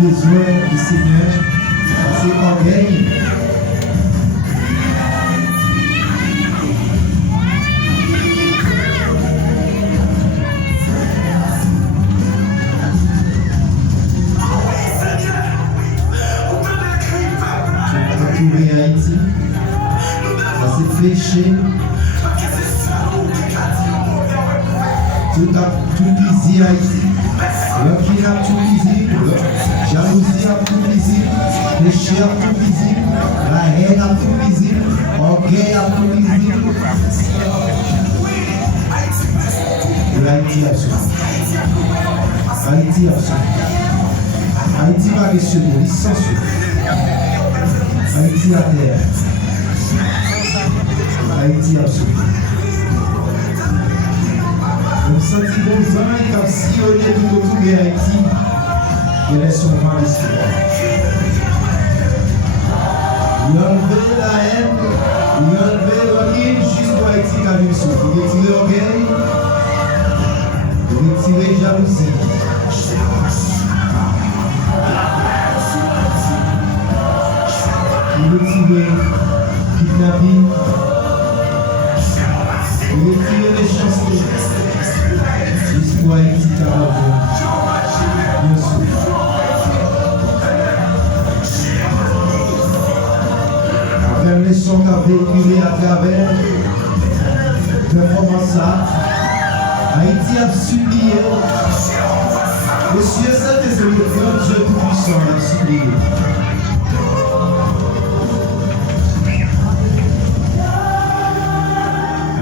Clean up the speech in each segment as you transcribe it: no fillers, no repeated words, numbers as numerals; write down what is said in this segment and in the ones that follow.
besoin du Seigneur, c'est orgueil. Trouver Haïti, ça c'est péché. Tout plaisir Haïti. L'homme qui a tout plaisir, jalousie a tout plaisir, péché a tout plaisir, la haine a tout plaisir, orgueil a tout plaisir. Haïti a souffert. Haïti a souffert. Haïti va recevoir, il s'en souffre. Haïti à terre. Haïti a souffert. Je me sens bon comme si on est tout autour de Haïti, il est son mal ici. Il a enlevé la haine, il a enlevé l'orgueil juste pour Haïti qui a vu le souffle. Il a retiré l'orgueil, il a retiré la jalousie. Il a retiré kidnapping, il a retiré les chansons. Juste pour Haïti qui a bien sûr. Avec les sons qui ont véhiculé à travers le performance, Haïti a supplié. Le ciel saint et le Dieu tout-puissant a supplié.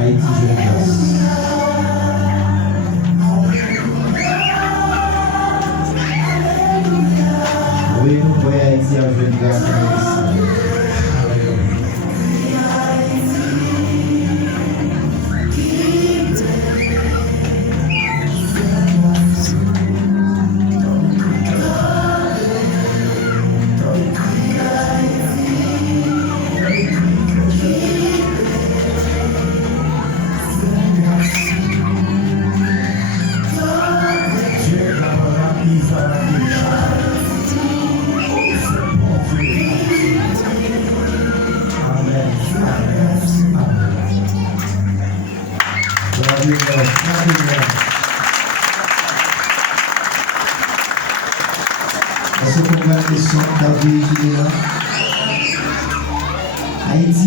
Haïti, je grâce. Oui, nous voyons Haïti à jeune grâce. Est-ce qu'on regarde les sons d'Abbé qui est là? Haïti